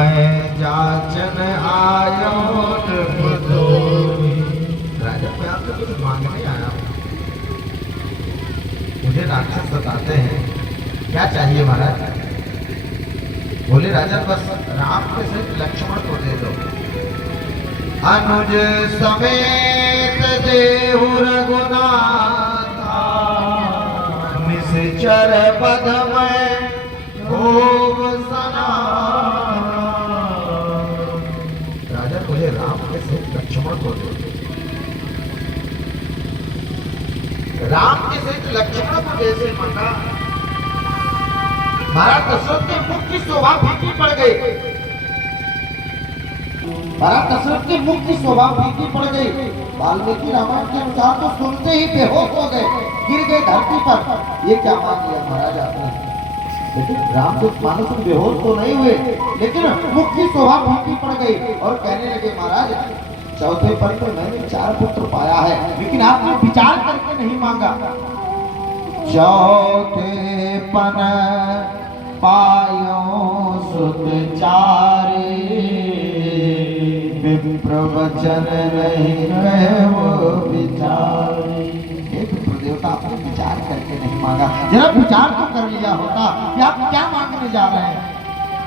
मैं जाचन आयो राजा, मैं आपसे कुछ मांगने आया हूँ। मुझे राक्षस बताते हैं, क्या चाहिए महाराज? बोले राजा बस राम के सहित लक्ष्मण को दे दो। अनुज समेत देहु रघुनाथा, निश्चर पद में भोग सना। राजा बोले राम के सहित लक्ष्मण को दे दो। राम के सहित लक्ष्मण को जैसे मांगा, महाराज दशरथ के मुख की शोभा फीकी पड़ गई। महाराज दशरथ के मुख की शोभा फीकी पड़ गई। वाल्मीकि रामायण के अनुसार तो सुनते ही बेहोश हो गए, गिर गए धरती पर। ये क्या मांग लिया महाराज आपने? लेकिन रामदूत मानस बेहोश तो नहीं हुए, लेकिन मुख की शोभा फीकी पड़ गई और कहने लगे महाराज चौथे पर तो मैंने 4 पुत्र पाया है, लेकिन आपने विचार करके नहीं मांगा। चौथे पन पायो सुत चारे, विप्र वचन नहीं वो विचारे। विप्र देवता आपने विचार करके नहीं मांगा, जरा विचार तो कर लिया होता कि आप क्या मांगने जा रहे हैं।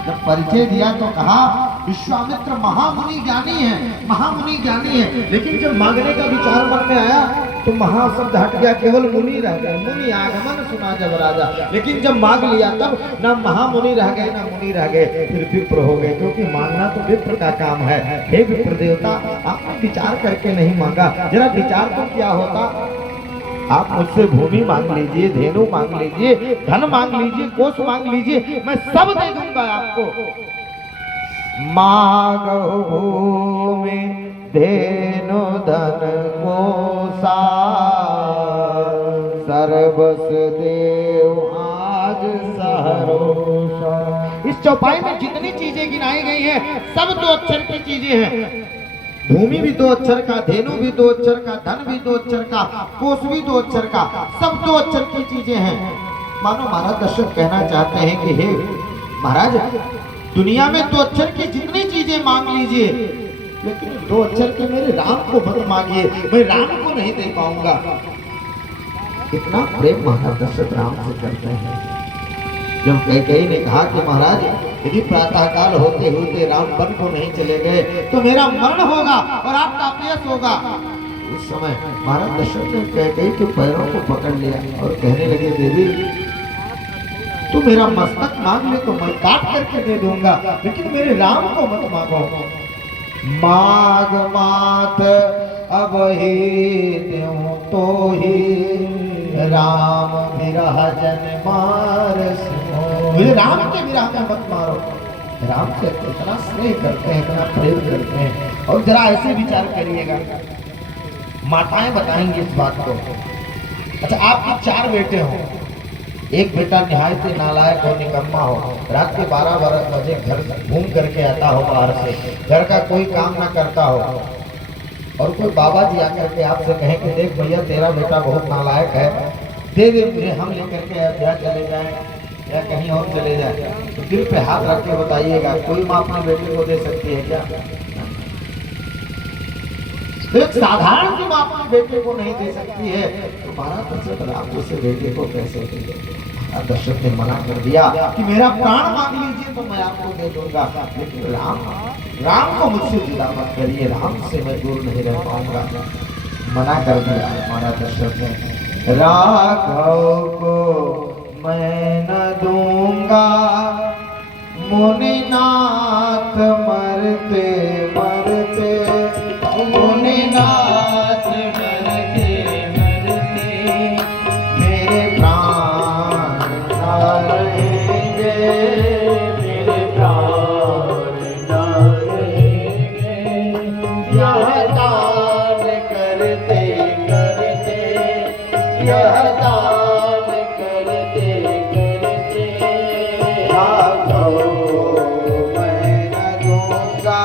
जब परिचय दिया तो कहा विश्वामित्र महामुनि ज्ञानी है, महामुनि ज्ञानी है। लेकिन जब मांगने का विचार मन में आया तो महा शब्द हट गया, केवल मुनि रह गए। मुनि आगमन सुना जब राजा, लेकिन जब मांग लिया तब ना महामुनि रह गए ना मुनि रह गए, फिर विप्र हो गए, क्योंकि मांगना तो विप्र का काम है। हे विप्र देवता, आपने विचार करके नहीं मांगा, जरा विचार तो क्या होता। आप मुझसे भूमि मांग लीजिए, धेनु मांग लीजिए, धन मांग लीजिए, कोष मांग लीजिए, मैं सब दे दूंगा आपको। मांगो भूमि धेनु धन कोसा, सर्वस देव आज सहरोषा। इस चौपाई में जितनी चीजें गिनाई गई हैं सब 2 अक्षर की चीजें हैं। भूमि भी 2 अक्षर का, धेनु भी 2 अक्षर का, धन भी 2 अक्षर का, कोष भी 2 अक्षर का, सब 2 अक्षर की चीजें हैं। मानो महाराज दशरथ कहना चाहते हैं कि हे महाराज, दुनिया में 2 अक्षर की जितनी चीजें मांग लीजिए, लेकिन 2 अक्षर के मेरे राम को मत मांगिए, मैं राम को नहीं दे पाऊंगा। इतना प्रेम महाराज दशरथ राम से करते हैं। जब कैकेयी ने कहा कि महाराज यदि प्रातःकाल होते होते राम वन को नहीं चले गए तो मेरा मरण होगा और आपका अपयश होगा। उस समय महाराज दशरथ ने कैकेयी के पैरों को पकड़ लिया और कहने लगे देवी तू मेरा मस्तक मांग ले तो मैं काट करके दे दूंगा, लेकिन मेरे राम को मत मांगो। माग मात अब ही त्यों तो ही राम विरह जन मार सो। मुझे राम के विरह में मत मारो। राम से इतना स्नेह करते हैं, इतना प्रेम करते हैं। और जरा ऐसे विचार करिएगा, माताएं बताएंगी इस बात को। अच्छा, आपके 4 बेटे हो, एक बेटा निहायत नालायक हो, निकम्मा हो, रात के 12 बजे घर घूम करके आता हो बाहर से, घर का कोई काम ना करता हो, और कोई बाबा जी आकर के आपसे कहें कि देख भैया तेरा बेटा बहुत नालायक है, दे दे मुझे, हम लेकर के अयोध्या चले जाएं या कहीं और चले जाएं, तो दिल पे हाथ रख के बताइएगा कोई माँ अपने बेटे को दे सकती है क्या? एक साधारण सी माँ अपने बेटे को नहीं दे सकती है, तो महाराज दशरथ राम जैसे बेटे को कैसे देंगे? दशरथ ने मना कर दिया कि मेरा प्राण मांग लीजिए तो मैं आपको दे दूंगा, लेकिन राम को मुझसे जुदा मत करिए, राम से मैं दूर नहीं रह पाऊंगा। मना कर दिया महाराज दशरथ ने। राघव को मैं न दूंगा, मुनिनाथ मरते मरते, मुनिनाथ मरते मरते मेरे प्राण ना रहेंगे, मेरे प्राण ना रहेंगे। यह दान करते करते, यह दान करते करते, राघव मैं न दूंगा,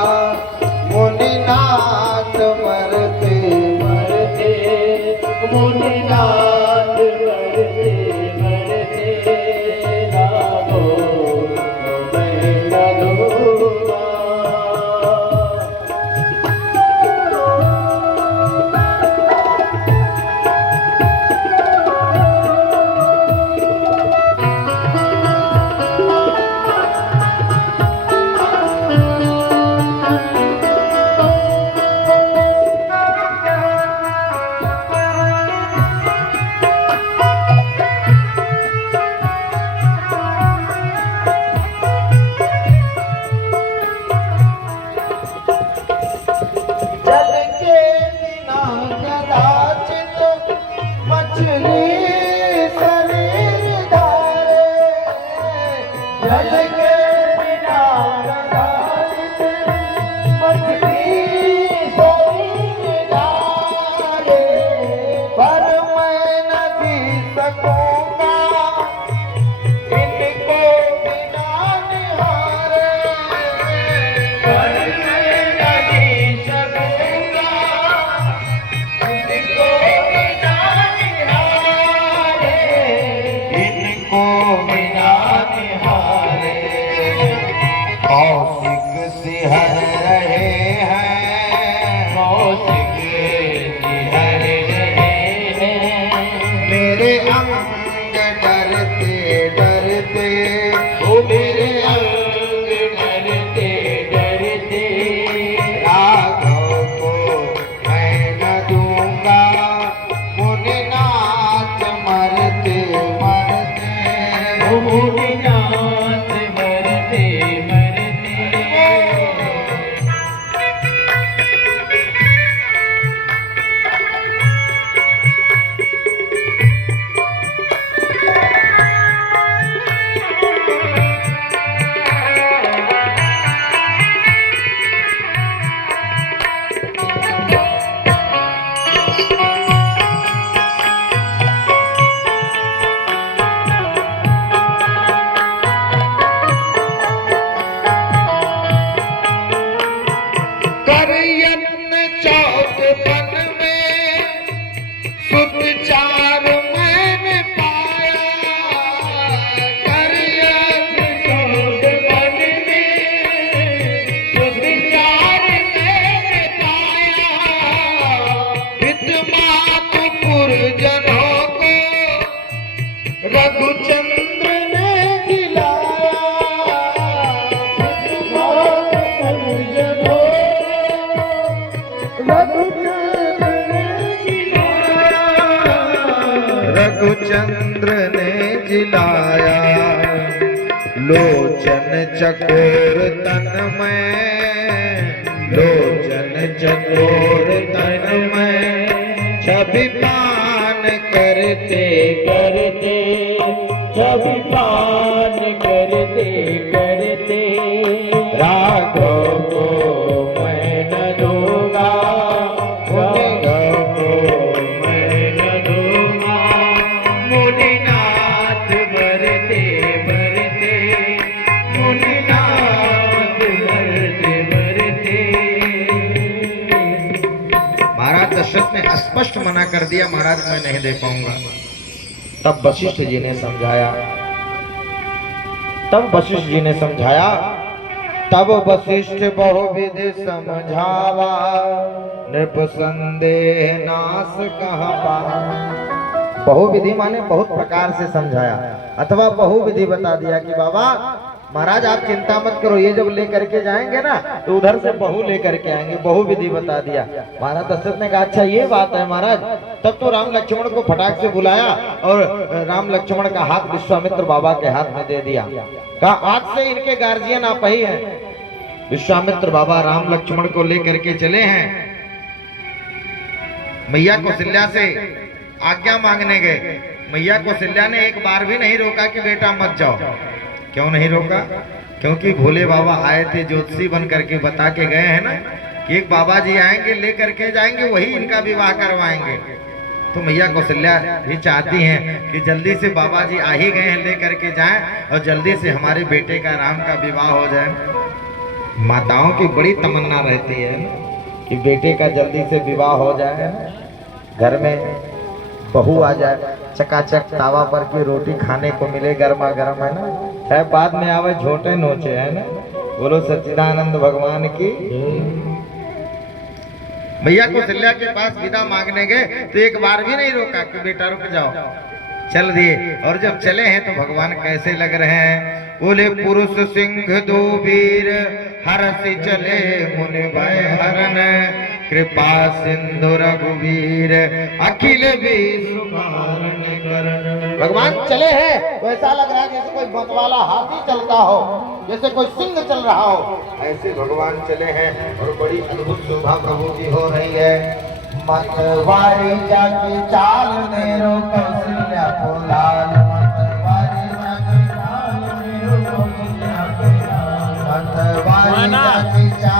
रघुचंद्र ने जिलाया, लोचन चकोर तन में, लोचन चकोर तन में, छवि पान करते करते, छवि पान करते करते, राघव को मैं न दूंगा, राघव को मैं न दूंगा, मुनिनाथ मरते मरते, मुनिनाथ मरते मरते। महाराज दशरथ ने स्पष्ट मना कर दिया, महाराज मैं नहीं दे पाऊंगा। तब वशिष्ठ जी ने समझाया, तब वशिष्ठ जी ने समझाया, तब वशिष्ठ बहुविधि समझावा, नृप संदेह नाश कहाँ पावा। बहुविधि माने बहुत प्रकार से समझाया, अथवा बहुविधि बता दिया कि बाबा महाराज आप चिंता मत करो, ये जब लेकर के जाएंगे ना तो उधर से बहू लेकर के आएंगे। बहुविधि बता दिया। महाराज दशरथ ने कहा अच्छा ये बात है महाराज। तब तो राम लक्ष्मण को फटाक से बुलाया और राम लक्ष्मण का हाथ विश्वामित्र बाबा के हाथ में दे दिया। कहा आज से इनके गार्जियन आप ही हैं। विश्वामित्र बाबा राम लक्ष्मण को लेकर के चले हैं, मैया कौशल्या से आज्ञा मांगने गए। मैया कौशल्या ने एक बार भी नहीं रोका कि बेटा मत जाओ। क्यों नहीं रोका? क्योंकि भोले बाबा आए थे, ज्योतिषी बन करके बता के गए हैं ना कि एक बाबा जी आएंगे, लेकर के जाएंगे, वही इनका विवाह करवाएंगे। तो मैया कौशल्या भी चाहती हैं कि जल्दी से बाबा जी आ ही गए हैं, लेकर के जाएं और जल्दी से हमारे बेटे का राम का विवाह हो जाए। माताओं की बड़ी तमन्ना रहती है कि बेटे का जल्दी से विवाह हो जाए, घर में बहू आ जाए, चकाचक तावा पर की रोटी खाने को मिले गर्मा गर्म, है ना, है बाद में आवे झोटे नोचे, है ना। बोलो सच्चिदानंद भगवान की। मैया कौशल्या के पास विदा मांगने गए तो एक बार भी नहीं रोका कि बेटा रुक जाओ, चल दिए। और जब चले हैं तो भगवान कैसे लग रहे हैं? बोले पुरुष सिंह दो वीर हरसि चले मुनि भय हरन, कृपा सिंधु रघुवीर अखिल भी सुमारण करन। भगवान चले हैं तो ऐसा लग रहा है जैसे कोई मतवाला हाथी चलता हो, जैसे कोई सिंह चल रहा हो, ऐसे भगवान चले हैं। और बड़ी अद्भुत शोभा प्रभु की हो रही है। मतवारी जाके चाल मेरो कौशल्या को लाल, मतवारी जाके चाल मेरो कौशल्या को लाल। है ना